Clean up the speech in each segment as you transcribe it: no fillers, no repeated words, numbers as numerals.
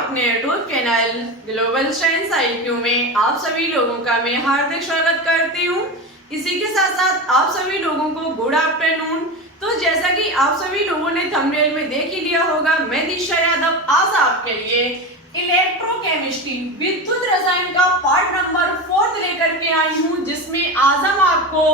अपने YouTube channel global science IQ में आप सभी लोगों का मैं हार्दिक स्वागत करती हूँ। इसी के साथ साथ आप सभी लोगों को गुड आफ्टरनून। तो जैसा कि आप सभी लोगों ने थंबनेल में देख ही लिया होगा, मैं दिशा यादव आज आपके लिए इलेक्ट्रोकेमिस्ट्री विद्युत रसायन का पार्ट नंबर 4 लेकर के आई हूँ, जिसमें आज हम आपको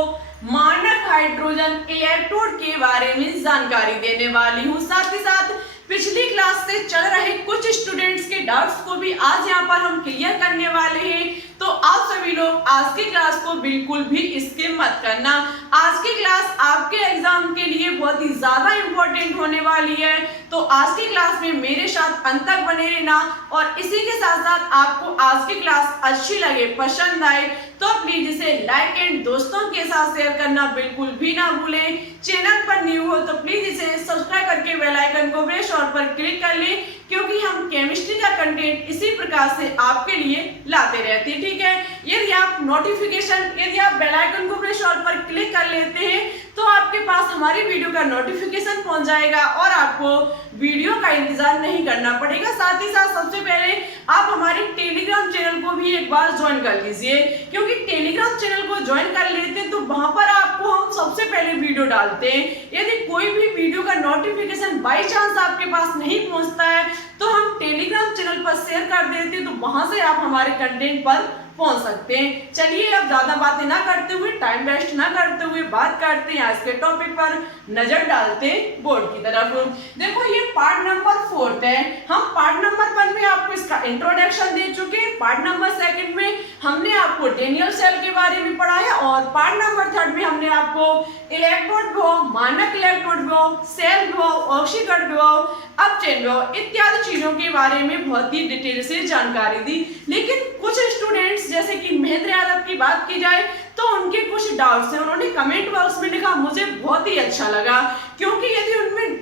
मानक हाइड्रोजन इलेक्ट्रोड के बारे में जानकारी देने वाली हूँ। साथ ही साथ पिछली क्लास से चल रहे कुछ स्टूडेंट्स के डाउट्स को भी आज यहाँ पर हम क्लियर करने वाले हैं। तो आप सभी लोग आज की क्लास को बिल्कुल भी स्किप मत करना। आज की क्लास आपके एग्जाम के लिए बहुत ही ज्यादा इम्पोर्टेंट होने वाली है। तो आज की क्लास में मेरे साथ अंत तक बने रहना, और इसी के साथ साथ आपको आज की क्लास अच्छी लगे, पसंद आए तो प्लीज इसे लाइक एंड दोस्तों के साथ शेयर करना बिल्कुल भी ना भूलें। चैनल पर न्यू हो तो प्लीज इसे सब्सक्राइब करके बेल आइकन को प्रेस ऑल पर क्लिक कर लें, क्योंकि हम केमिस्ट्री का कंटेंट इसी प्रकार से आपके लिए लाते रहते हैं। ठीक है, यदि आप बेल आइकन को प्रेस ऑल पर क्लिक कर लेते हैं तो आपके पास हमारी वीडियो का नोटिफिकेशन पहुंच जाएगा और आपको वीडियो का इंतजार नहीं करना पड़ेगा। साथ ही साथ सबसे पहले आप हमारे टेलीग्राम चैनल को भी एक बार ज्वाइन कर लीजिए, क्योंकि टेलीग्राम चैनल को ज्वाइन कर लेते हैं तो वहां पर आपको हम सबसे पहले वीडियो डालते हैं। यदि कोई भी वीडियो का नोटिफिकेशन बाई चांस आपके पास नहीं पहुंचता है तो हम टेलीग्राम चैनल पर शेयर कर देते हैं, तो वहां से आप हमारे कंटेंट पर पहुंच सकते हैं। चलिए अब ज्यादा बातें ना करते हुए, टाइम वेस्ट ना करते हुए बात करते हैं आज के टॉपिक पर, नजर डालते हैं बोर्ड की तरफ। देखो ये पार्ट नंबर 4 है। हम पार्ट नंबर 1 में आपको इसका इंट्रोडक्शन दे चुके हैं। पार्ट नंबर 2 में हमने आपको डेनियल सेल के बारे में पढ़ाया, और पार्ट नंबर 3 में हमने आपको इलेक्ट्रोड विभव, मानक इलेक्ट्रोड विभव, सेल विभव, ऑक्सीकरण विभव, अपचयन विभव इत्यादि चीजों के बारे में बहुत ही डिटेल से जानकारी दी। लेकिन कुछ स्टूडेंट्स जैसे कि महेंद्र यादव की बात की जाए तो उनके कुछ डाउट्स हैं। उन्होंने कमेंट बॉक्स में लिखा, मुझे बहुत ही अच्छा लगा, क्योंकि यदि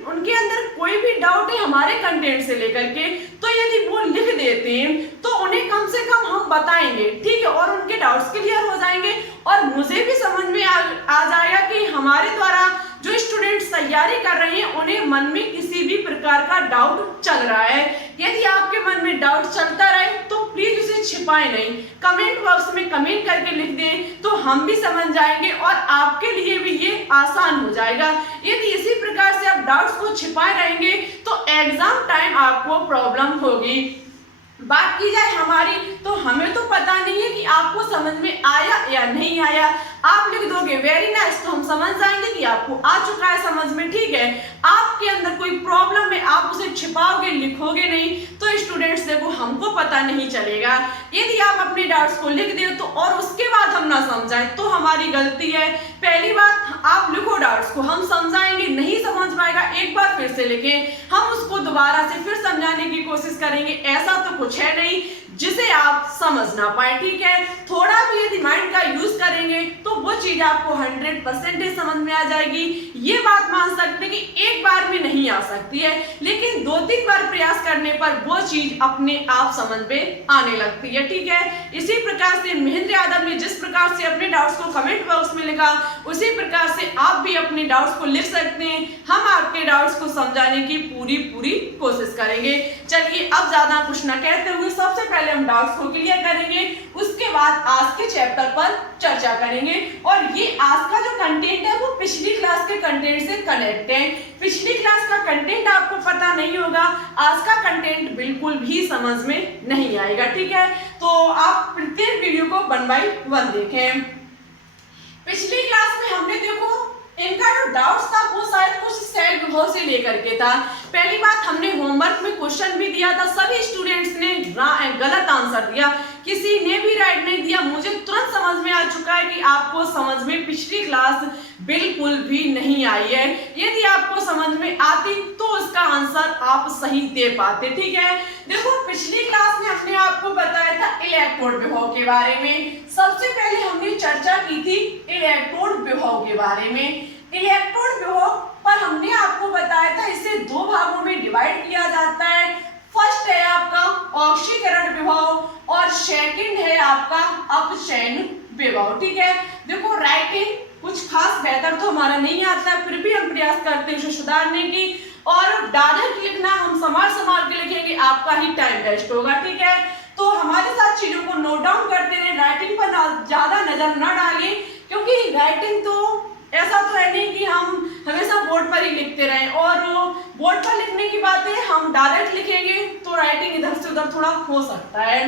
उनके अंदर कोई भी डाउट है हमारे कंटेंट से लेकर के, तो यदि वो लिख देते हैं तो उन्हें कम से कम हम बताएंगे, ठीक है, और उनके डाउट्स क्लियर हो जाएंगे और मुझे भी समझ में आ जाएगा कि हमारे द्वारा जो स्टूडेंट्स तैयारी कर रहे हैं उन्हें मन में किसी भी प्रकार का डाउट चल रहा है। यदि आपके मन में डाउट चलता रहे तो प्लीज उसे छिपाएं नहीं, कमेंट बॉक्स में कमेंट करके लिख दें, तो हम भी समझ जाएंगे और आपके लिए भी ये आसान हो जाएगा। यदि इसी प्रकार से आप डाउट्स को छिपाए रहेंगे तो एग्जाम टाइम आपको प्रॉब्लम होगी। बात की जाए हमारी, तो हमें तो पता नहीं है कि आपको समझ में आया या नहीं आया। आप लिख दोगे वेरी नाइस तो हम समझ जाएंगे कि आपको आ चुका है समझ में, ठीक है। आपके अंदर कोई प्रॉब्लम है, आप उसे छिपाओगे, लिखोगे नहीं, तो स्टूडेंट्स देखो हमको पता नहीं चलेगा। यदि आप अपने डाउट्स को लिख दे तो और उसके बाद हम ना समझाएं तो हमारी गलती है। पहली बात, आप लिखो डाउट्स को, हम समझाएंगे, नहीं समझ पाएगा एक बार फिर से लिखें, हम उसको दोबारा से फिर समझाने की कोशिश करेंगे। ऐसा तो कुछ है नहीं जिसे आप समझ ना पाए, ठीक है। थोड़ा भी यदि माइंड का यूज करेंगे तो वो चीज आपको 100% समझ में आ जाएगी। ये बात मान सकते हैं कि एक बार में नहीं आ सकती है, लेकिन 2-3 बार प्रयास करने पर वो चीज अपने आप समझ में आने लगती है, ठीक है। इसी प्रकार से महेंद्र यादव ने जिस प्रकार से अपने डाउट्स को कमेंट बॉक्स में लिखा, उसी प्रकार से आप भी अपने डाउट्स को लिख सकते हैं। हम आपके डाउट्स को समझाने की पूरी कोशिश करेंगे। चलिए अब ज्यादा कुछ न कहते हुए सबसे पहले हम डाउट्स को क्लियर करेंगे, उसके बाद आज के चैप्टर पर चर्चा करेंगे। और ये आज का जो कंटेंट है वो पिछली क्लास के कंटेंट से कनेक्ट है। पिछली क्लास का कंटेंट आपको पता नहीं होगा, आज का कंटेंट बिल्कुल भी समझ में नहीं आएगा, ठीक है। तो आप प्रत्येक वीडियो को 1 by 1 देखें। पिछली क्लास में हमने देखो इनका जो डाउट्स था वो शायद कुछ सेल विभव से लेकर के था। पहली बात, हमने होमवर्क में क्वेश्चन भी दिया था, सभी स्टूडेंट्स ने गलत आंसर दिया, किसी ने भी राइट नहीं दिया। मुझे तुरंत समझ में आ चुका है कि आपको समझ में पिछली क्लास बिल्कुल भी नहीं आई है। यदि आपको समझ में आती तो उसका आंसर आप सही दे पाते, ठीक है। देखो पिछली क्लास में हमने आपको बताया था इलेक्ट्रोड विभव के बारे में। सबसे पहले हमने चर्चा की थी इलेक्ट्रोड विभव के बारे में। इलेक्ट्रोड विभव पर हमने आपको बताया था इसे 2 भागों में डिवाइड किया जाता है। फर्स्ट है आपका ऑक्सीकरण विभव और सेकंड है आपका अपचयन विभव, ठीक है। देखो राइटिंग कुछ खास बेहतर तो हमारा नहीं आता, फिर भी हम प्रयास करते हैं उसे सुधारने की। और डायरेक्ट लिखना हम संभाल संभाल के लिखेंगे, आपका ही टाइम वेस्ट होगा, ठीक है। तो हमारे साथ चीजों को नोट डाउन करते रहे, राइटिंग पर ज्यादा नजर न डालें, क्योंकि राइटिंग तो ऐसा तो है नहीं कि हम हमेशा बोर्ड पर ही लिखते रहें, और बोर्ड पर लिखने की बात है, हम डायरेक्ट लिखेंगे तो राइटिंग इधर से उधर थोड़ा हो सकता है।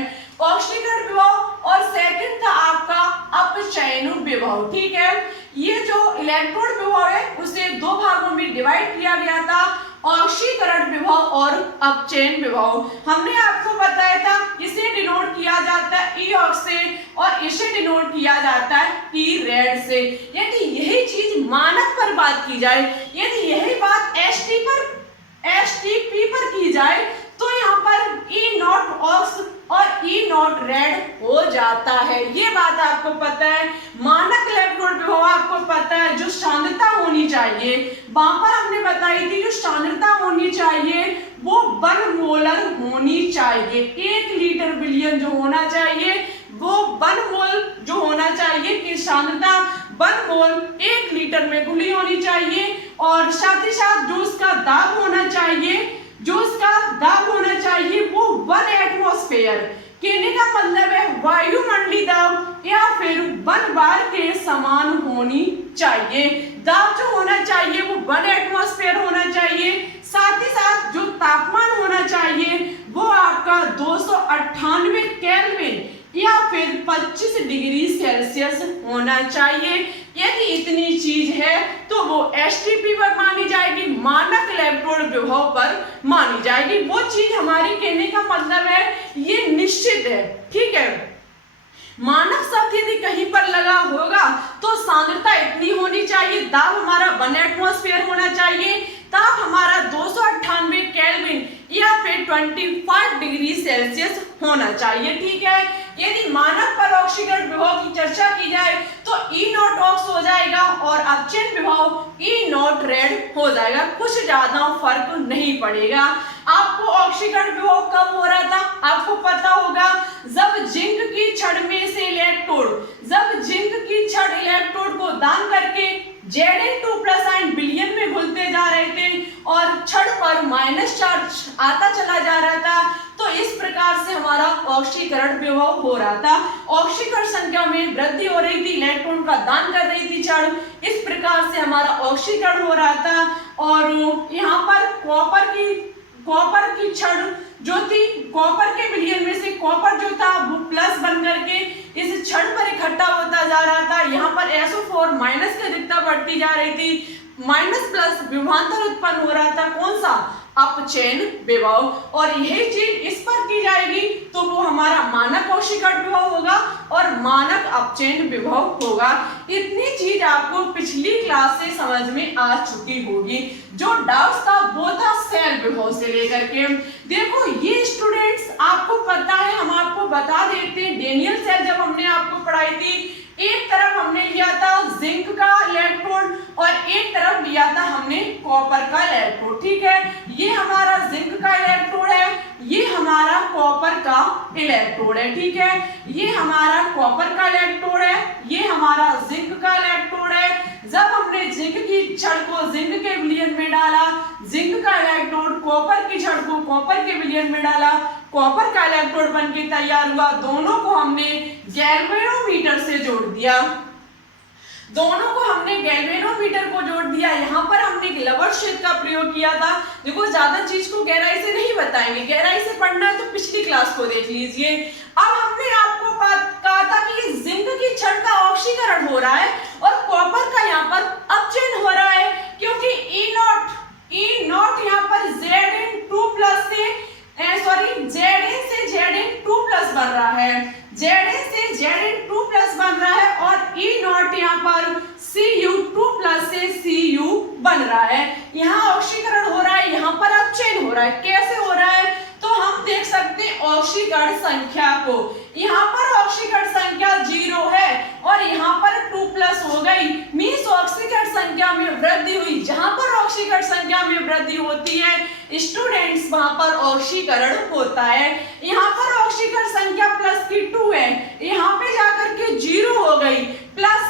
ऑक्सीकरण विभव और सेकंड था आपका अपचयन विभव, ठीक है। ये जो इलेक्ट्रॉन विभव है उसे दो भागों में डिवाइड किया गया था, ऑक्सीकरण विभव और अपचयन विभव। हमने आपको बताया था इसे डिनोट किया जाता है ई ऑक्स से और इसे डिनोट किया जाता है ई रेड से। यदि यही चीज मानक पर बात की जाए, यदि यही बात एसटीपी पर की जाए, तो यहाँ पर ई नॉट ऑक्स और ई नॉट रेड हो जाता है। ये बात आपको पता है। मानक इलेक्ट्रोड विभव आपको पता है, जो सांद्रता होनी चाहिए, वहां पर हमने बताई थी जो सांद्रता होनी चाहिए वो 1 मोलर होनी चाहिए। 1 लीटर बिलियन जो होना चाहिए वो 1 मोल जो होना चाहिए कि सांद्रता 1 मोल 1 लीटर में घुली होनी चाहिए, और साथ ही साथ जो उसका दाब होना चाहिए, जो उसका दाब होना चाहिए वो 1 एटमॉस्फेयर, कहने का मतलब है वायुमंडलीय दाब या फिर 1 बार के समान होनी चाहिए। दाब जो होना चाहिए वो 1 एटमॉस्फेयर होना चाहिए। साथ ही साथ जो तापमान होना चाहिए वो आपका 298 केल्विन या फिर 25 डिग्री सेल्सियस होना चाहिए। यदि इतनी चीज है तो वो एसटीपी पर मानी जाएगी, मानक इलेक्ट्रोड विभव पर मानी जाएगी। वो चीज हमारी कहने का मतलब है ये निश्चित है, ठीक है। मानक शब्द यदि कहीं पर लगा होगा तो सांद्रता इतनी होनी चाहिए, दाब हमारा 1 एटमॉस्फेयर होना चाहिए, ताप हमारा 298 केल्विन या फिर 25 डिग्री सेल्सियस होना चाहिए, ठीक है। यदि मानक पर ऑक्सीकरण विभव की चर्चा की जाए तो ई नॉट ऑक्स हो जाएगा और अपचयन विभव ई नॉट रेड हो जाएगा, कुछ ज्यादा फर्क नहीं पड़ेगा। आपको ऑक्सीकरण विभव कब हो रहा था आपको पता होगा, जब जिंक की छड़ में से इलेक्ट्रोड, जब जिंक की छड़ इलेक्ट्रोड को दान करके Zn2+ आयन विलयन में घुलते जा रहे थे और छड़ पर माइनस चार्ज आता चला जा रहा था, तो इस प्रकार से हमारा ऑक्सीकरण विभव हो रहा था। ऑक्सीकरण संख्या में वृद्धि हो रही थी, इलेक्ट्रॉन का दान कर रही थी छड़, इस प्रकार से हमारा ऑक्सीकरण हो रहा था। और यहाँ पर कॉपर की छड़ जो थी, कॉपर के विलयन में से कॉपर जो था वो प्लस बन करके इस छड़ पर इकट्ठा होता जा रहा था। यहाँ पर SO4 माइनस की अधिकता बढ़ती जा रही थी, माइनस प्लस विभवांतर उत्पन्न हो रहा था, कौन सा, अपचयन विभव। और यही चीज इस पर की जाएगी तो वो हमारा मानक ऑक्सीकरण विभव होगा और मानक अपचयन विभव होगा। इतनी चीज आपको पिछली क्लास से समझ में आ चुकी होगी। जो डाउट्स था वो था सेल विभव से लेकर के। देखो ये स्टूडेंट्स आपको पता है, हम आपको बता देते हैं, डेनियल सेल जब हमने आपको पढ़ाई थी, एक तरफ हमने लिया था जिंक का इलेक्ट्रोड और एक तरफ लिया था हमने कॉपर का इलेक्ट्रोड, ठीक है। ये हमारा जिंक का इलेक्ट्रोड है, ये हमारा कॉपर का इलेक्ट्रोड है, ठीक है। ये हमारा कॉपर का इलेक्ट्रोड है, ये हमारा जिंक का इलेक्ट्रोड है। जब हमने जिंक की छड़ को जिंक के विलयन में डाला, जिंक का इलेक्ट्रोड कॉपर की छड़ को कॉपर के विलयन में डाला, कॉपर का इलेक्ट्रोड बनके तैयार हुआ। दोनों को हमने गैल्वेनोमीटर से जोड़ दिया, दोनों को हमने गैल्वेनोमीटर को जोड़ दिया। यहाँ पर हमने लवण क्षेत्र का प्रयोग किया था। देखो ज्यादा चीज को गहराई से नहीं बताएंगे, गहराई से पढ़ना है तो पिछली क्लास को देख लीजिए। अब हमने आपको कहा था कि जिंक की छड़ का ऑक्सीकरण हो रहा है और कॉपर का यहाँ पर अपचयन हो रहा है, क्योंकि ई नॉट यहाँ पर Zn2+ से Zn2+ बन रहा है, Zn से Zn2+ बन रहा है और ई नॉट यहाँ पर Cu2+ से Cu बन रहा है। यहाँ ऑक्सीकरण हो रहा है, यहाँ पर अपचयन हो रहा है। कैसे हो रहा है तो हम देख सकते हैं ऑक्सीकरण संख्या को, यहाँ पर ऑक्सीकरण संख्या 0 है और यहाँ पर 2+ हो गई, मींस ऑक्सीकरण संख्या में वृद्धि हुई। जहां पर ऑक्सीकरण संख्या में वृद्धि होती है स्टूडेंट्स वहां पर ऑक्सीकरण होता है। यहाँ पर ऑक्सीकरण संख्या +2 है, यहाँ पे जाकर के 0 हो गई, +2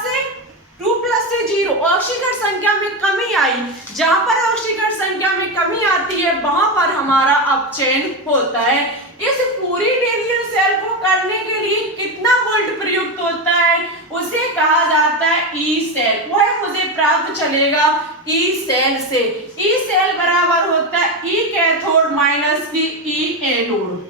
से 0 ऑक्सीकरण संख्या में कमी आई। जहां पर ऑक्सीकरण संख्या में कमी हमारा अपचयन होता है। इस पूरी रेडियल सेल को करने के लिए कितना वोल्ट प्रयुक्त होता है, उसे कहा जाता है ई सेल। वह मुझे प्राप्त चलेगा ई सेल से। ई सेल बराबर होता है ई कैथोड माइनस की ई एनोड,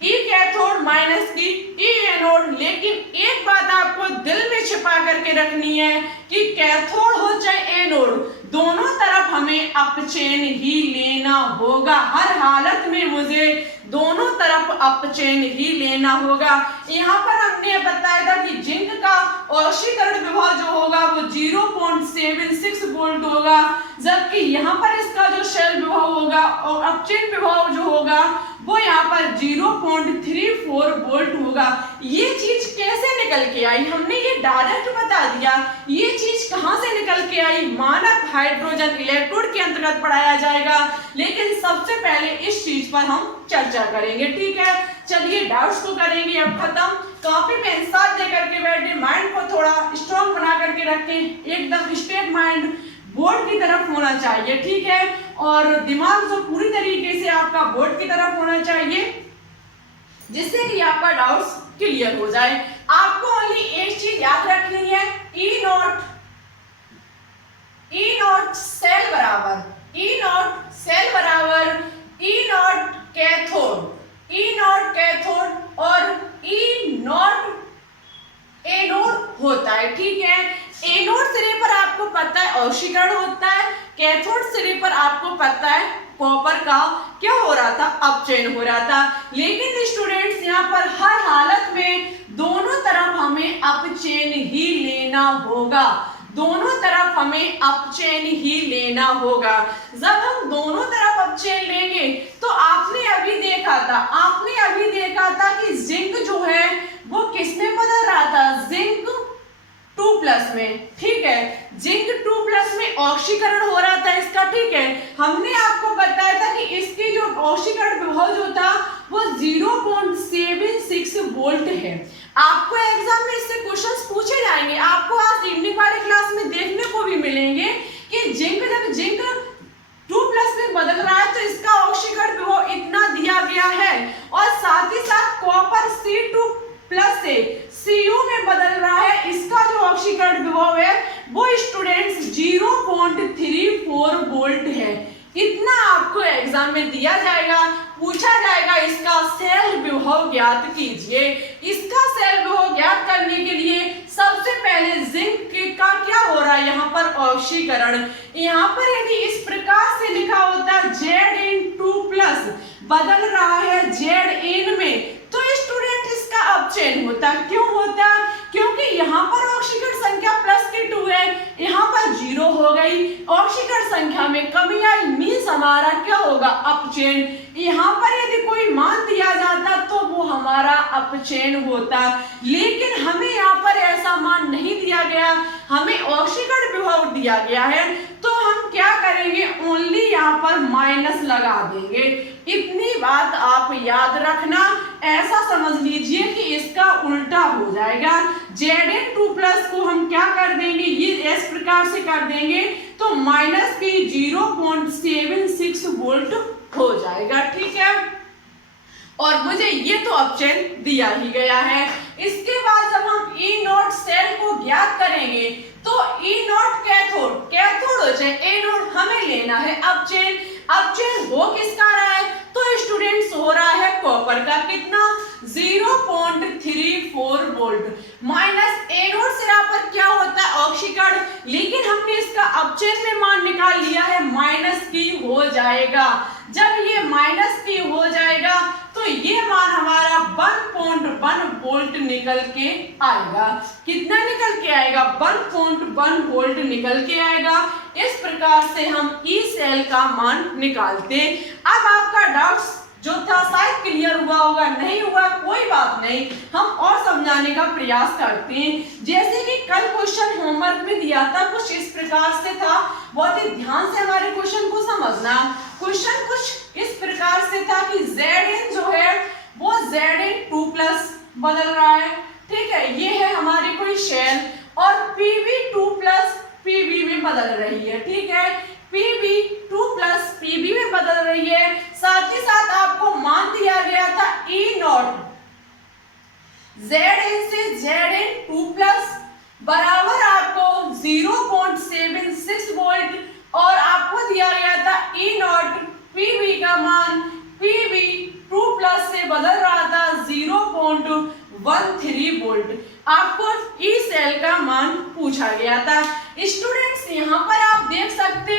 ई कैथोड माइनस की ई एनोड। लेकिन एक बात आपको दिल में छिपा करके रखनी है कि कैथोड हो चाहे एनोड, दोनों तरफ हमें अपचयन ही लेना होगा। हर हालत में मुझे दोनों तरफ अपचयन ही लेना होगा। यहाँ पर हमने बताया था कि जिंक का औशीकरण विभव जो होगा वो 0.76 वोल्ट होगा, जबकि यहाँ पर इसका जो शेल विभव होगा और अपचयन विभव जो होगा वो यहाँ पर 0.34 वोल्ट होगा। ये चीज कैसे निकल के आई, हमने ये डायरेक्ट बता दिया। ये चीज कहाँ से निकल के आई, मानक हाइड्रोजन इलेक्ट्रोड के अंतर्गत पढ़ाया जाएगा, लेकिन सबसे पहले इस चीज पर हम चर्चा करेंगे। ठीक है, चलिए डाउट्स को करेंगे अब खत्म। कॉपी पेन साथ लेकर के बैठे, माइंड को थोड़ा स्ट्रॉन्ग बना करके रखें, एकदम स्ट्रेट माइंड बोर्ड की तरफ होना चाहिए। ठीक है, और दिमाग जो पूरी तरीके से आपका बोर्ड की तरफ होना चाहिए, जिससे कि आपका डाउट्स क्लियर हो जाए। आपको ओनली एक चीज याद रखनी है, ई नॉट सेल बराबर ई नॉट कैथोड और ई नॉट एनोड होता है। ठीक है, एनोड सिरे पर आपको पता है औशीकरण होता है, कैथोड सिरे पर आपको पता है कॉपर का क्या हो रहा था, अपचयन हो रहा था। लेकिन स्टूडेंट्स यहाँ पर हर हालत में दोनों तरफ हमें अपचयन ही लेना होगा, दोनों तरफ हमें अपचयन ही लेना होगा। जब हम दोनों तरफ अपचयन लेंगे तो आपने अभी देखा था कि जिंक जो है वो किसमें बदल रहा था, जिंक 2+ में। ठीक है, जिंक 2+ में ऑक्सीकरण हो रहा था इसका। ठीक है, हमने आपको बताया था कि इसकी जो ऑक्सीकरण विभव जो था वो 0.76 वोल्ट है। आपको एग्जाम में इससे क्वेश्चंस पूछे जाएंगे, आपको आज इवनिंग वाले क्लास में देखने को भी मिलेंगे कि जब जिंक 2+ में बदल रहा है तो इसका ऑक्सीकरण विभव इतना दिया गया है, और साथ ही साथ कॉपर C2+ से Cu में बदल रहा है, इसका जो ऑक्सीकरण विभव है वो स्टूडेंट्स 0.34 वोल्ट है। इतना आपको एग्जाम में दिया जाएगा, पूछा जाएगा इसका सेल विभव ज्ञात कीजिए। इसका सेल विभव ज्ञात करने के लिए सबसे पहले जिंक का क्या हो रहा है, यहाँ पर ऑक्सीकरण। यहाँ पर यदि इस प्रकार से लिखा होता Zn2+ बदल रहा है Zn में, तो स्टूडेंट इसका अपचयन होता। क्यों होता, क्योंकि यहाँ पर ऑक्सीकरण संख्या +2 है, यहाँ पर 0 हो गई, ऑक्सीकरण संख्या में कमी आई, मींस हमारा क्या होगा, अपचयन। यहाँ पर यदि कोई मान दिया जाता तो वो हमारा अपचयन होता, लेकिन हमें यहाँ पर ऐसा मान नहीं दिया गया, हमें ऑक्सीकरण विभव दिया गया है। तो हम क्या करेंगे, ओनली यहाँ पर माइनस लगा देंगे। इतनी बात आप याद रखना, ऐसा समझ लीजिए कि इसका उल्टा हो जाएगा। Zn2+ को हम क्या कर देंगे, ये इस प्रकार से कर देंगे तो माइनस की 0.76 वोल्ट हो जाएगा। ठीक है, और मुझे ये तो अपचयन दिया ही गया है। इसके बाद जब हम ई नॉट सेल को ज्ञात करेंगे तो ई नॉट कैथोड हो जाए एनोड, हमें लेना है अपचयन। अपचयन हो किसका रहा है, तो स्टूडेंट्स हो रहा है कॉपर का, कितना 0.34 वोल्ट। माइनस एनोड सिरा पर क्या होता है, ऑक्सीकरण, लेकिन हमने इसका अपचयन में मान निकाल लिया है, माइनस की हो जाएगा। जब ये माइनस की हो जाएगा तो ये मान हमारा 1.1 वोल्ट निकल के आएगा। कितना निकल के आएगा, 1.1 वोल्ट निकल के आएगा। इस प्रकार से हम ई सेल का मान निकालते। अब आपका डाउट्स जो था शायद क्लियर हुआ होगा, नहीं हुआ कोई बात नहीं, हम और समझाने का प्रयास करते हैं। जैसे कि कल क्वेश्चन होमवर्क में दिया था, कुछ इस प्रकार से था, बहुत ही ध्यान से हमारे क्वेश्चन को समझना। क्वेश्चन कुछ इस प्रकार से था कि Zn जो है वो Zn2+ बदल रहा है। ठीक है, ये है हमारी कोई शेल, और Pb2+ Pb में बदल रही है। ठीक है, Pb2 2 प्लस पीबी में बदल रही है। साथ ही साथ आपको मान दिया गया था ई नॉट Zn से Zn 2 प्लस बराबर आपको 0.76 वोल्ट और आपको दिया गया था ई नॉट पीबी का मान पीबी 2 प्लस से बदल रहा था 0.13 वोल्ट। आपको ई सेल का मान पूछा गया था। स्टूडेंट्स यहाँ पर आप देख सकते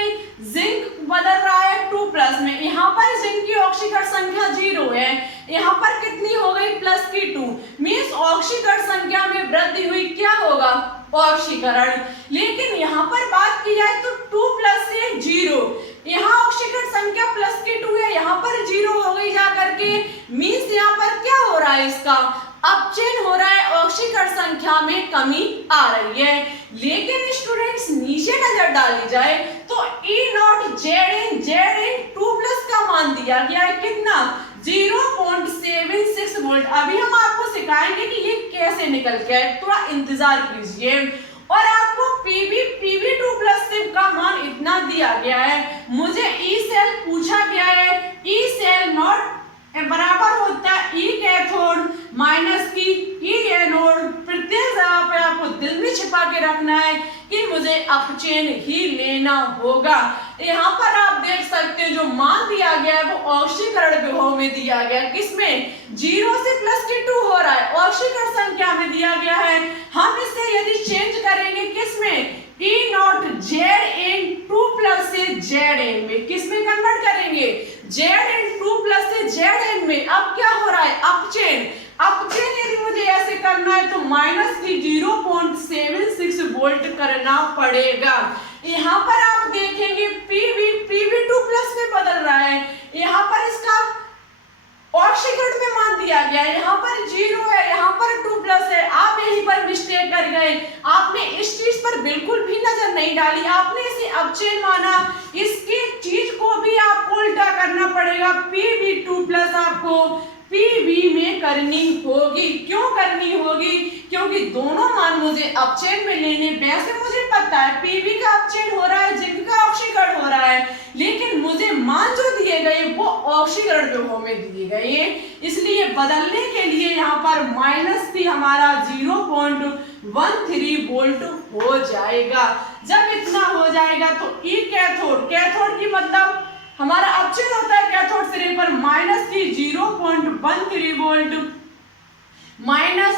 जिंक बदल रहा है 2 प्लस में, यहाँ पर जिंक की ऑक्सीकरण संख्या 0 है, यहाँ पर कितनी हो गई प्लस की 2 मीन्स ऑक्सीकरण संख्या में वृद्धि हुई, क्या होगा ऑक्सीकरण। लेकिन यहाँ पर बात की जाए तो 2 प्लस से 0, यहाँ ऑक्सीकरण संख्या प्लस की 2 है, यहाँ पर 0 हो गई जा करके मीन्स यहाँ पर क्या हो रहा है, इसका अपचयन हो रहा है, ऑक्सीकरण संख्या में कमी आ रही है। लेकिन स्टूडेंट्स नीचे नजर डाली जाए तो ई नॉट Zn 2 प्लस का मान दिया गया है कितना 0.76 वोल्ट। अभी हम आपको सिखाएंगे कि ये कैसे निकल के आए, थोड़ा इंतजार कीजिए। और आपको पीबी 2 प्लस का मान इतना दिया गया है, मुझे ई सेल पूछा गया है, ई सेल नॉट बराबर होता है ई कैथोड माइनस की ई एनोड। प्रत्येक जगह पे आपको दिल में छिपा के रखना है कि मुझे अपचयन ही लेना होगा। यहाँ पर आप देख सकते हैं जो मान दिया गया है वो ऑक्सीकरण विभव में दिया गया है, किसमें 0 से प्लस की 2 हो रहा है, ऑक्सीकरण संख्या में दिया गया है। हम इसे यदि चेंज करेंगे किसमें ई नॉट Zn 2 प्लस से Zn में, किसमें कन्वर्ट करेंगे Zn 2 प्लस से Zn में। अब क्या हो रहा है अपचयन, अपचयन यदि मुझे ऐसे करना है तो माइनस की 0.76 वोल्ट करना पड़ेगा। यहाँ पर आप देखेंगे पीबी 2 प्लस में बदल रहा है, यहाँ पर इसका ऑक्सीकरण में मान दिया गया है, यहाँ पर 0 है, यहाँ पर 2 प्लस है। आप यहीं पर मिस्टेक कर गए, आपने इस चीज पर बिल्कुल भी नजर नहीं डाली, आपने इसे अपचयन माना। इसकी चीज को भी आपको उल्टा करना पड़ेगा, पीबी 2 प्लस आपको पीबी में करनी होगी। क्यों करनी होगी, क्योंकि दोनों मान मुझे अपचयन में लेने। वैसे मुझे पता है पीबी का अपचयन हो रहा है, जिंक का ऑक्सीकरण हो रहा है, लेकिन मुझे मान जो दिए गए वो ऑक्सीकरण विभव में दिए गए, इसलिए बदलने के लिए यहाँ पर माइनस की हमारा 0.13 वोल्ट हो जाएगा। जब इतना हो जाएगा तो ई कैथोड, कैथोड की मतलब हमारा अपचयन होता है कैथोड सिरे पर, माइनस की 0.13 वोल्ट माइनस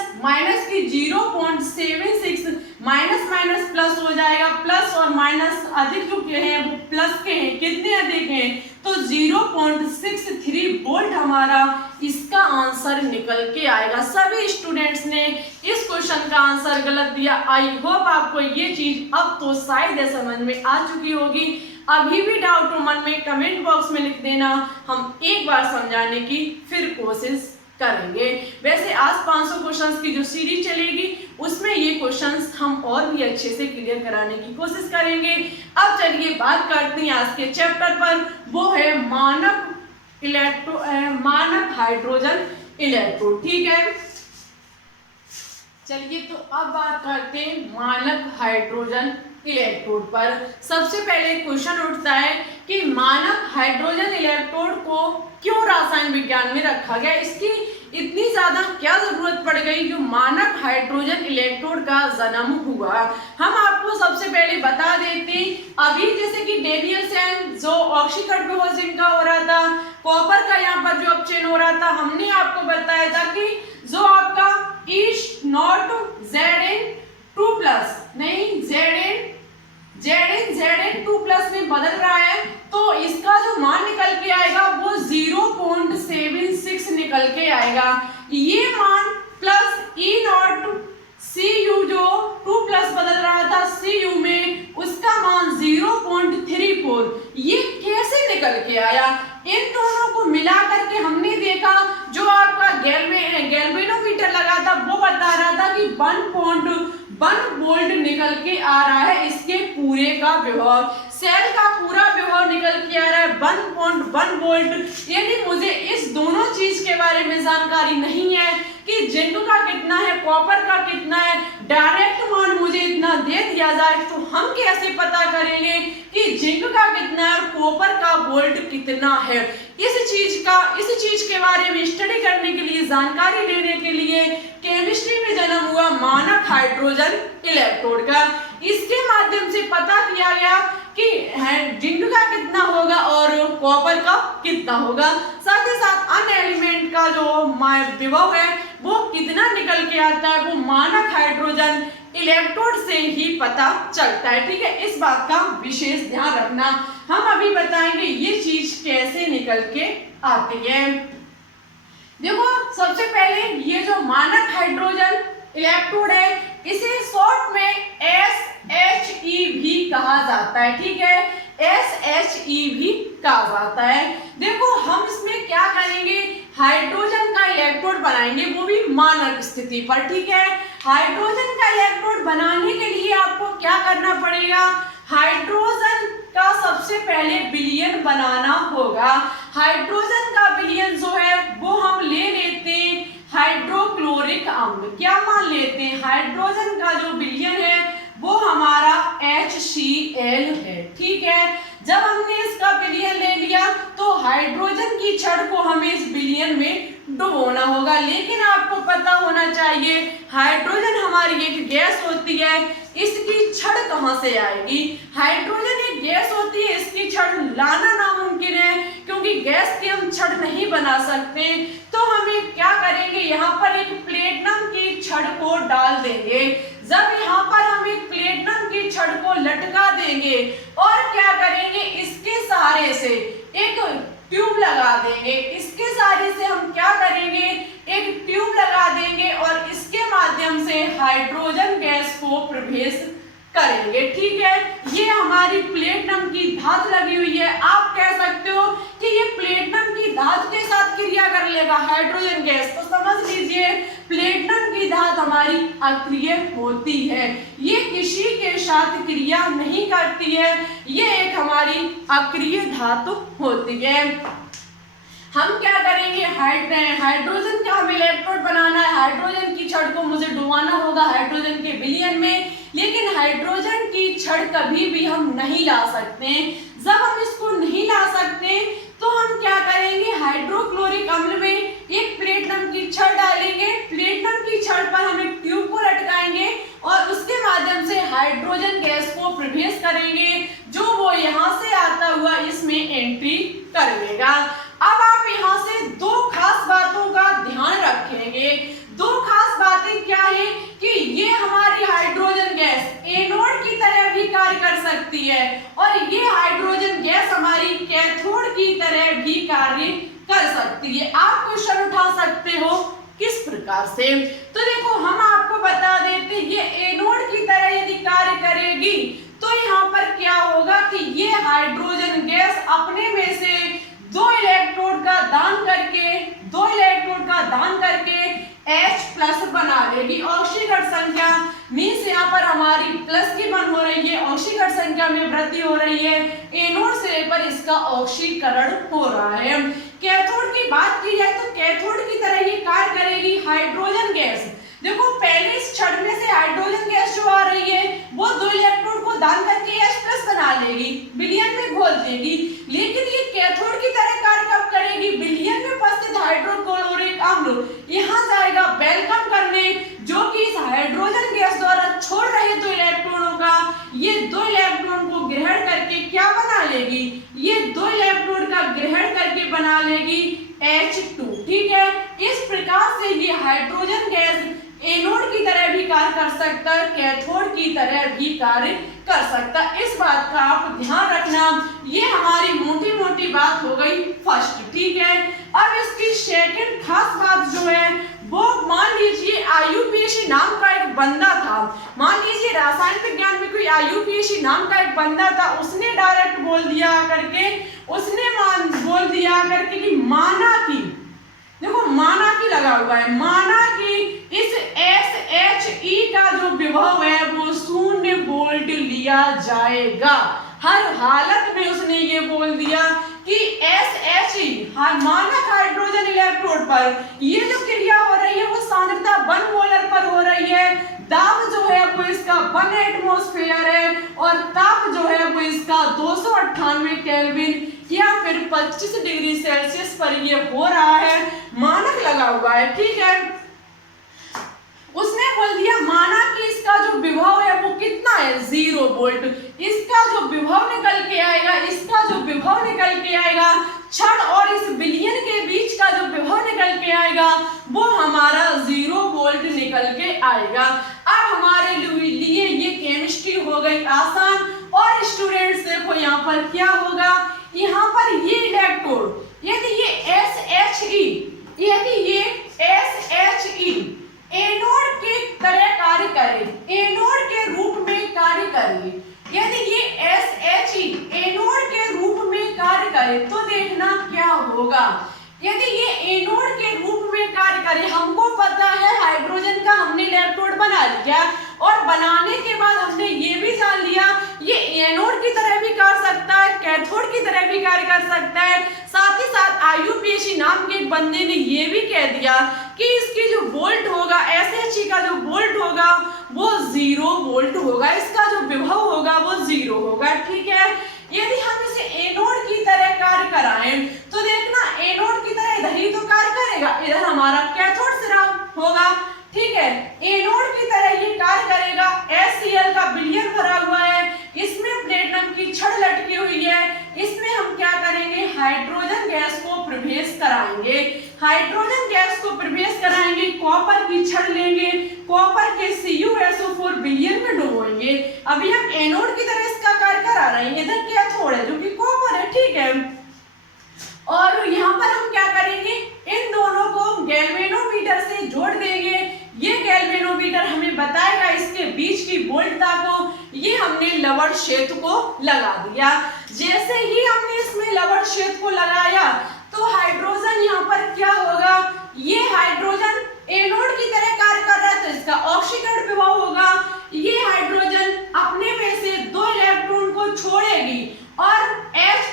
की 0.76, माइनस माइनस प्लस हो जाएगा, प्लस और माइनस अधिक जो हैं वो प्लस के हैं, कितने अधिक हैं तो 0.63 वोल्ट हमारा इसका आंसर निकल के आएगा। सभी स्टूडेंट्स ने इस क्वेश्चन का आंसर गलत दिया। आई होप आपको ये चीज अब तो शायद समझ में आ चुकी होगी। अभी भी डाउट हो मन में कमेंट बॉक्स में लिख देना, हम एक बार समझाने की फिर कोशिश करेंगे। वैसे आज 500 क्वेश्चंस की जो सीरीज चलेगी उसमें ये क्वेश्चंस हम और भी अच्छे से क्लियर कराने की कोशिश करेंगे। अब चलिए बात करते हैं आज के चैप्टर पर, वो है मानक हाइड्रोजन इलेक्ट्रोड। ठीक है, चलिए तो अब बात करते हैं मानक हाइड्रोजन इलेक्ट्रोड पर। सबसे पहले क्वेश्चन उठता है कि मानक हाइड्रोजन इलेक्ट्रोड को क्यों रसायन विज्ञान में रखा गया, इसकी इतनी ज्यादा क्या जरूरत पड़ गई जो मानक हाइड्रोजन इलेक्ट्रोड का जन्म हुआ। हम आपको सबसे पहले बता देते अभी जैसे कि डेनियल्सन जो ऑक्सीकरण विभव जिनका हो रहा था, कॉपर का यहाँ पर जो अपचयन हो रहा था, हमने आपको बताया था कि जो आपका ई नॉट Zn 2 प्लस नहीं Zn 2 प्लस में बदल रहा है, तो इसका जो मान निकल के आएगा वो 0.76 निकल के आएगा। ये मान प्लस ई नॉट Cu जो 2 प्लस बदल रहा था Cu में, उसका मान 0.34, ये कैसे निकल के आया। इन दोनों को मिला करके हमने देखा जो आपका गैल्वेनोमीटर लगा था वो बता रहा था कि 1 वोल्ट निकल के आ रहा है, इसके पूरे का विभव, सेल का पूरा विभव निकल के आ रहा है 1.1 वोल्ट। यदि मुझे इस दोनों चीज के बारे में जानकारी नहीं है कि जिंक का कितना है, कॉपर का कितना है, डायरेक्ट मान मुझे इतना दे दिया जाए तो हम कैसे पता करेंगे कि जिंक का कितना है और कॉपर का वोल्ट कितना है। इस चीज के बारे में स्टडी करने के लिए, जानकारी लेने के लिए केमिस्ट्री में जन्म हुआ मानक हाइड्रोजन इलेक्ट्रोड का। इसके माध्यम से पता किया गया कि जिंक का कितना होगा और कॉपर का कितना होगा, साथ ही साथ अन्य एलिमेंट का जो विभव है वो कितना निकल के आता है, वो मानक हाइड्रोजन इलेक्ट्रोड से ही पता चलता है। ठीक है, इस बात का विशेष ध्यान रखना। हम अभी बताएंगे ये चीज कैसे निकल के आती है। देखो, सबसे पहले ये जो मानक हाइड्रोजन इलेक्ट्रोड है इसे शॉर्ट में SHE भी कहा जाता है। ठीक है, SHE भी कहा जाता है। देखो, हम इसमें क्या करेंगे, हाइड्रोजन का इलेक्ट्रोड बनाएंगे, वो भी मानक स्थिति पर। ठीक है, हाइड्रोजन का इलेक्ट्रोड बनाने के लिए आपको क्या करना पड़ेगा, हाइड्रोजन का सबसे पहले विलयन बनाना होगा। हाइड्रोजन का विलयन जो है वो हम ले लेते हैं हाइड्रोक्लोरिक अम्ल। क्या मान लेते हैं, हाइड्रोजन का जो विलयन है वो हमारा HCl है। ठीक है, जब हमने इसका विलयन ले लिया तो हाइड्रोजन की छड़ को हमें इस विलयन में डुबोना होगा। लेकिन आपको पता होना चाहिए हाइड्रोजन हमारी एक गैस होती है, इसकी छड़ कहाँ से आएगी। हाइड्रोजन एक गैस होती है, इसकी छड़ लाना नामुमकिन है क्योंकि गैस की हम छड़ नहीं बना सकते। तो हमें क्या करेंगे, यहाँ पर एक प्लेटिनम की छड़ को डाल देंगे। जब यहाँ पर हम एक प्लेटिनम की छड़ को लटका देंगे और क्या करेंगे, इसके सहारे से एक ट्यूब लगा देंगे। इसके सहारे से हम क्या करेंगे, एक ट्यूब लगा देंगे और इसके माध्यम से हाइड्रोजन गैस को प्रवेश करेंगे। ठीक है, ये हमारी प्लेटिनम की धातु लगी हुई है। आप कह सकते हो कि ये प्लेटिनम की धातु के साथ क्रिया कर लेगा हाइड्रोजन गैस, तो समझ लीजिए प्लेटिनम की धातु हमारी अक्रिय होती है, ये किसी के साथ क्रिया नहीं करती है, ये एक हमारी अक्रिय धातु होती है। हम क्या करेंगे, हाइड्रोजन का हमें इलेक्ट्रोड बनाना है, हाइड्रोजन की छड़ को मुझे डुबाना होगा हाइड्रोजन के विलयन में, लेकिन हाइड्रोजन की छड़ कभी भी हम नहीं ला सकते। जब हम इसको नहीं ला सकते तो हम क्या करेंगे, हाइड्रोक्लोरिक अम्ल में एक प्लेटिनम की छड़ डालेंगे, प्लेटिनम की छड़ पर हम एक ट्यूब को लटकाएंगे और उसके माध्यम से हाइड्रोजन गैस को प्रवेश करेंगे, जो वो यहाँ से आता हुआ इसमें एंट्री कर लेगा। अब आप यहाँ से दो खास बातों का ध्यान रखेंगे। दो खास बातें क्या है कि ये हमारी हाइड्रोजन गैस एनोड की तरह भी कार्य कर सकती है और ये हाइड्रोजन गैस हमारी कैथोड की तरह भी कार्य कर सकती है। आप क्वेश्चन उठा सकते हो किस प्रकार से, तो देखो हम आपको बता देते हैं, ये एनोड की तरह यदि कार्य करेगी तो यहाँ पर क्या होगा कि ये हाइड्रोजन गैस अपने में से दो इलेक्ट्रोड का दान करके H+ बना लेगी। ऑक्सीकरण संख्या मीन्स यहाँ पर हमारी प्लस की बन हो रही है, ऑक्सीकरण संख्या में वृद्धि हो रही है, एनोड से पर इसका ऑक्सीकरण हो रहा है। कैथोड की बात की जाए तो कैथोड की तरह ये कार्य करेगी हाइड्रोजन गैस। देखो, पहले इस छड़ में से हाइड्रोजन गैस जो आ रही है वो दो इलेक्ट्रोड को दान करके H+ बना लेगी, विलयन में घोल देगी, लेकिन ये कैथोड की तरह कार्य कब करेगी, विलयन में उपस्थित हाइड्रोक्लोरिक अम्ल यहाँ जाएगा वेलकम करने, जो कि इस हाइड्रोजन गैस द्वारा छोड़ रहे दो इलेक्ट्रॉनों का ये दो इलेक्ट्रॉन को ग्रहण करके क्या बना लेगी, ये दो इलेक्ट्रॉन का ग्रहण करके बना लेगी H2। ठीक है, इस प्रकार से ये हाइड्रोजन गैस एनोड की तरह भी कार्य कर सकता है, कैथोड की तरह भी कार्य कर सकता है। इस बात का आप ध्यान रखना। ये हमारी मोटी मोटी बात हो गई फर्स्ट। ठीक है, अब इसकी सेकंड खास बात जो है वो मान लीजिए IUPAC नाम का एक बंदा था, मान लीजिए रासायनिक विज्ञान में कोई IUPAC नाम का एक बंदा था, उसने डायरेक्ट बोल दिया करके कि माना कि, देखो माना कि लगा हुआ है, माना कि इस SHE का जो विभव है वो 0 वोल्ट लिया जाएगा। हर हालत में उसने ये बोल दिया कि SHE मानक हाइड्रोजन इलेक्ट्रोड पर ये जो क्रिया हो रही है वो सांद्रता 1 मोलर पर हो रही है, दाब जो है वो इसका 1 एटमॉस्फेयर एटमॉस्फेयर है और ताप जो है वो इसका 298 केल्विन या फिर 25 डिग्री सेल्सियस पर ये हो रहा है, मानक लगा हुआ है। ठीक है, उसने बोल दिया माना कि इसका जो विभव है वो कितना है 0 वोल्ट। इसका जो विभव निकल के आएगा, इसका जो विभव निकल के आएगा, क्षण और इस बिलियन के बीच का जो विभव निकल के आएगा वो हमारा 0 वोल्ट निकल के आएगा। अब हमारे लिए ये केमिस्ट्री हो गई आसान। और स्टूडेंट्स देखो यहाँ पर क्या होगा, यहाँ पर ये इलेक्ट्रोड यदि ये SHE, यदि ये SHE एनोड के तरह कार्य करे, एनोड के रूप में कार्य करे, यदि ये SHE एनोड के रूप में कार्य करे तो देखना क्या होगा। यदि ये एनोड के रूप में कार्य करे, हमको पता है हाइड्रोजन का हमने इलेक्ट्रोड बना लिया और बनाने के बाद हमने ये भी जान लिया ये एनोड की तरह भी कर सकता है, कैथोड की तरह भी कार्य कर सकता है। साथ ही साथ IUPAC नाम के एक बंदे ने ये भी कह दिया कि इसकी जो वोल्ट होगा, SHE का जो वोल्ट होगा वो 0 वोल्ट होगा, इसका जो विभव होगा वो 0 होगा। ठीक है, यदि हम इसे एनोड की तरह कार्य कराएं तो देखना एनोड की तरह इधर ही तो कार्य करेगा, इधर हमारा कैथोड सिरा होगा। ठीक है, एनोड की तरह ये कार्य करेगा। HCl का बिलियन भरा हुआ है, इसमें प्लेटिनम की छड़ लटकी हुई है, इसमें हम क्या करेंगे हाइड्रोजन गैस को प्रवेश कराएंगे। हाइड्रोजन गैस को प्रवेश कराएंगे, कॉपर की छड़ लेंगे, कॉपर के CuSO4 बिलियन में डुबोएंगे। अभी हम एनोड की तरह इसका कार्य करा रहे हैं, इधर कैथोड है जो कि कॉपर है। ठीक है, और यहाँ पर हम क्या करेंगे इन दोनों को गैल्वेनोमीटर से जोड़ देंगे। ये गैल्वेनोमीटर हमें बताएगा इसके बीच की वोल्टता को। ये हमने लवण क्षेत्र को लगा दिया। जैसे ही हमने इसमें लवण क्षेत्र को लगाया तो हाइड्रोजन यहाँ पर क्या होगा, ये हाइड्रोजन एनोड की तरह कार्य कर रहा है तो इसका ऑक्सीकरण विभव होगा। ये हाइड्रोजन अपने में से 2 इलेक्ट्रॉन को छोड़ेगी और H+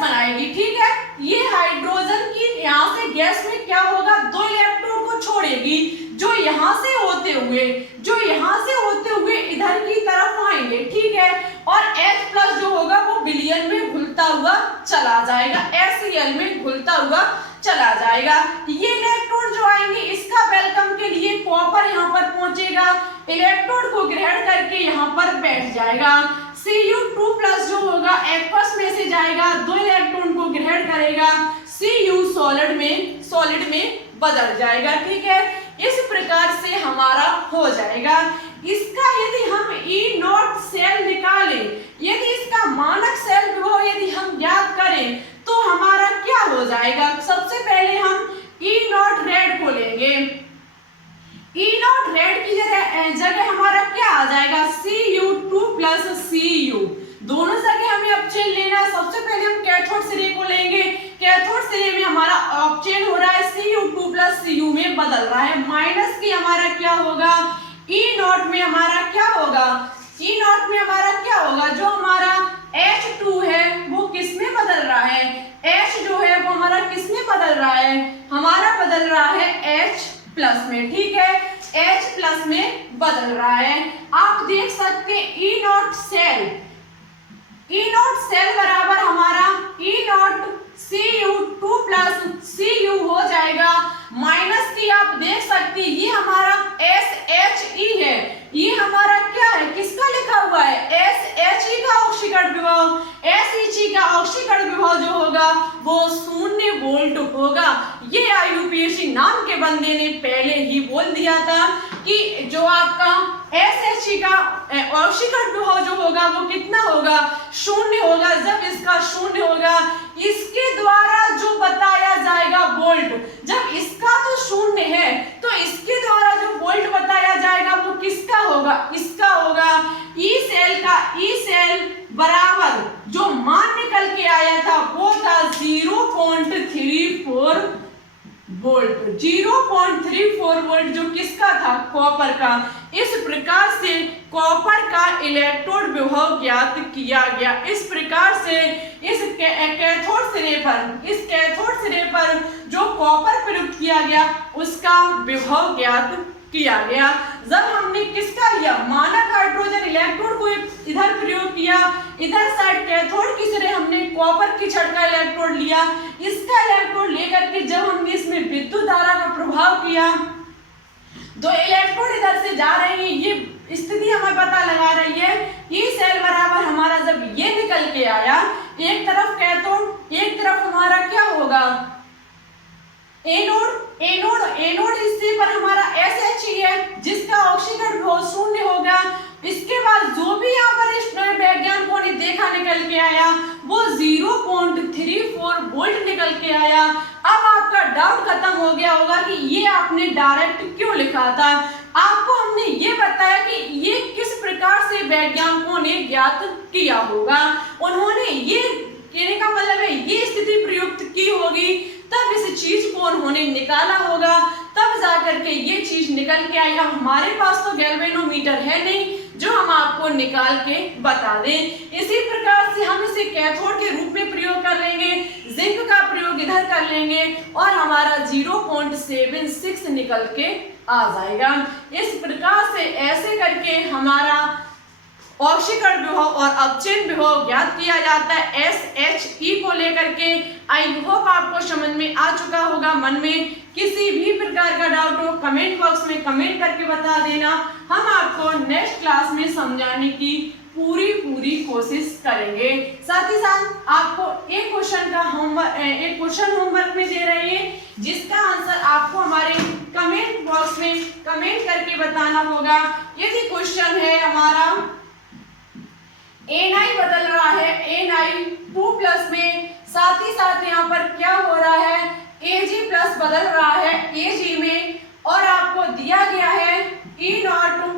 बनाएगी। ठीक है, ये हाइड्रोजन की यहाँ से गैस में क्या होगा 2 इलेक्ट्रॉन को छोड़ेगी जो यहाँ से होते हुए इधर की तरफ आएंगे। ठीक है, और H+ जो होगा वो बिलियन में घुलता हुआ चला जाएगा, HCl में घुलता हुआ चला जाएगा। ये इलेक्ट्रॉन जो आएंगे इसका वेलकम के लिए कॉपर यहाँ पर पहुंचेगा, इलेक्ट्रोड को ग्रहण करके यहाँ पर बैठ जाएगा। Cu2+ जो होगा एक्वस में से जाएगा, 2 इलेक्ट्रॉन को ग्रहण करेगा, Cu सॉलिड में बदल जाएगा। ठीक है, इस प्रकार से हमारा हो जाएगा। इसका यदि हम E0 सेल निकालें, यदि इसका मानक सेल विभव यदि हम ज्ञात करें तो हमारा क्या हो जाएगा। सबसे पहले हम E0 रेड को लेंगे। E0 रेड की जगह हमारा क्या आ जाएगा Cu2+ Cu। दोनों जगह हमें अपचयन लेना है। सबसे पहले हम कैथोड सिरे को लेंगे, कैथोड सिरे में हमारा अपचयन हो रहा है, Cu2+ Cu में बदल रहा है। माइनस की हमारा क्या होगा E0 में हमारा क्या होगा, E0 में हमारा क्या होगा, जो हमारा H2 है वो किस में बदल रहा है, H जो है वो हमारा किस में बदल रहा है, हमारा बदल रहा है H+ में। ठीक है, H+ में बदल रहा है। आप देख सकते हैं E0 सेल बराबर हमारा E0 Cu2+ Cu हो जाएगा। माइनस की आप देख सकते हैं ये हमारा SHE है, ये हमारा क्या है किसका लिखा हुआ है SHE का ऑक्सीकरण विभव। SHE का ऑक्सीकरण विभव जो होगा वो 0 वोल्ट होगा। ये IUPAC नाम के बंदे ने पहले ही बोल दिया था कि जो आपका SHE का ऑक्सीकरण विभव जो होगा वो कितना होगा 0 होगा। जब इसका 0 होगा इसके द्वारा जो बताया जाएगा वोल्ट, जब इसका तो 0 है तो इसके द्वारा जो वोल्ट बताया जाएगा वो किसका होगा, इसका होगा। ई सेल बराबर जो मान निकल के आया था वो था 0.34 वोल्ट, 0.34 वोल्ट जो किसका था कॉपर का। इस प्रकार से कॉपर का इलेक्ट्रोड विभव ज्ञात किया गया। इस प्रकार से इस कैथोड सिरे पर जो कॉपर प्रयुक्त किया गया उसका विभव ज्ञात किया गया। जब हमने किसका लिया, मानक हाइड्रोजन इलेक्ट्रोड को इधर प्रयोग किया, इधर साइड कैथोड की तरह हमने कॉपर की छड़ का इलेक्ट्रोड लिया। इसका इलेक्ट्रोड लेकर के जब हमने इसमें विद्युत धारा का प्रभाव किया, दो इलेक्ट्रोड इधर से जा रहे हैं, ये स्थिति हमें पता लगा रही है। ई सेल बराबर हमारा जब ये निकल के आया, एक तरफ कैथोड एक तरफ हमारा क्या होगा, एनोड। एनोड एनोड हिस्से पर हमारा SH ही है, जिसका ऑक्सीकरण विभव 0 होगा। इसके बाद जो भी यहाँ पर वैज्ञानिकों ने देखा निकल के आया वो 0.34 वोल्ट निकल के आया। अब आपका डाउट खत्म हो गया होगा कि ये आपने डायरेक्ट क्यों लिखा था। आपको हमने ये बताया कि ये किस प्रकार से वैज्ञानिकों ने ज्ञात किया होगा। उन्होंने ये कहने का मतलब है ये स्थिति प्रयुक्त की होगी, तब इस चीज को उन्होंने निकाला होगा, तब जाकर के ये चीज निकल के आई। अब हमारे पास तो गैल्वेनोमीटर है नहीं जो हम आपको निकाल के बता दें। इसी प्रकार से हम इसे कैथोड के रूप में प्रयोग कर लेंगे, जिंक का प्रयोग इधर कर लेंगे और हमारा 0.76 निकल के आ जाएगा। इस प्रकार से ऐसे करके हमारा ऑक्सीकरण विभव और अपचयन विभव ज्ञात किया जाता है SHE को लेकर के। आई होप आपको समझ में आ चुका होगा। मन में किसी भी प्रकार का डाउट हो कमेंट बॉक्स में कमेंट करके बता देना, हम आपको नेक्स्ट क्लास में समझाने की पूरी कोशिश करेंगे। साथ ही साथ आपको एक क्वेश्चन होमवर्क में दे रहे हैं, जिसका आंसर आपको हमारे कमेंट बॉक्स में कमेंट करके बताना होगा। यदि क्वेश्चन है हमारा Na बदल रहा है Na2+ में, साथ ही साथ यहाँ पर क्या हो रहा है Ag+ बदल रहा है Ag में, और आपको दिया गया है E0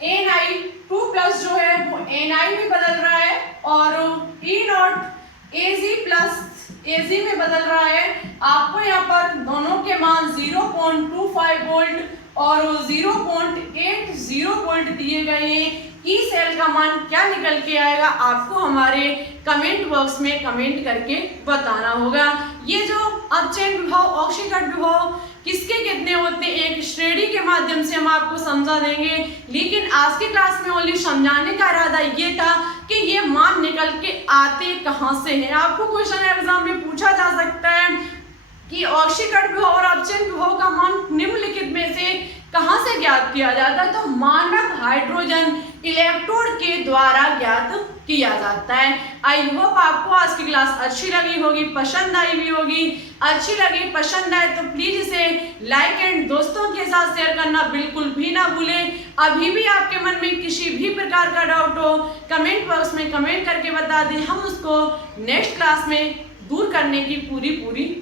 Na2+ जो है वो Na में बदल रहा है और E0 Ag+ में बदल रहा है। आपको यहाँ पर दोनों के मान 0.25 वोल्ट और 0.80 वोल्ट दिए गए हैं। ई सेल का मान क्या निकल के आएगा आपको हमारे कमेंट बॉक्स में कमेंट करके बताना होगा। ये जो अपचयन विभव ऑक्सीकरण विभव किसके कितने होते हैं एक श्रेणी के माध्यम से हम आपको समझा देंगे, लेकिन आज की क्लास में ओनली समझाने का इरादा ये था कि ये मान निकल के आते कहाँ से हैं। आपको क्वेश्चन एग्जाम में पूछा जा सकता है कि ऑक्सीकरण विभव और अपचयन विभव का मान निम्नलिखित में से कहाँ से ज्ञात किया जाता है, तो मानक हाइड्रोजन इलेक्ट्रोड के द्वारा ज्ञात किया जाता है। आई होप आपको आज की क्लास अच्छी लगी होगी, पसंद आई भी होगी। अच्छी लगी पसंद आए तो प्लीज इसे लाइक एंड दोस्तों के साथ शेयर करना बिल्कुल भी ना भूलें। अभी भी आपके मन में किसी भी प्रकार का डाउट हो कमेंट बॉक्स में कमेंट करके बता दें, हम उसको नेक्स्ट क्लास में दूर करने की पूरी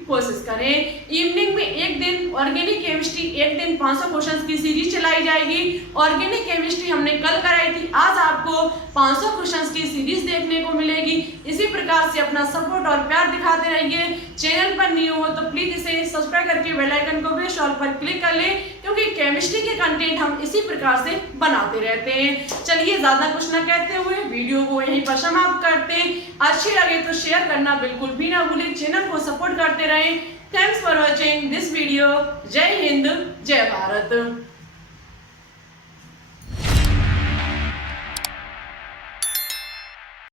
कोशिश करें। इवनिंग में एक दिन ऑर्गेनिक केमिस्ट्री, एक दिन 500 क्वेश्चंस की सीरीज चलाई जाएगी। ऑर्गेनिक केमिस्ट्री हमने कल कराई थी, आज आपको 500 क्वेश्चंस की सीरीज देखने को मिलेगी। इसी प्रकार से अपना सपोर्ट और प्यार दिखाते रहिए। चैनल पर न्यू हो तो प्लीज इसे सब्सक्राइब करके बेल आइकन को प्रेस ऑल पर क्लिक कर लें, क्योंकि केमिस्ट्री के कंटेंट हम इसी प्रकार से बनाते रहते हैं। चलिए ज्यादा कुछ न कहते हुए वीडियो को यहीं पर समाप्त करते हैं। अच्छी लगे तो शेयर करना बिल्कुल भी ना भूलें, चैनल को सपोर्ट करते रहें। Thanks for watching this video. जय हिंद, जय भारत।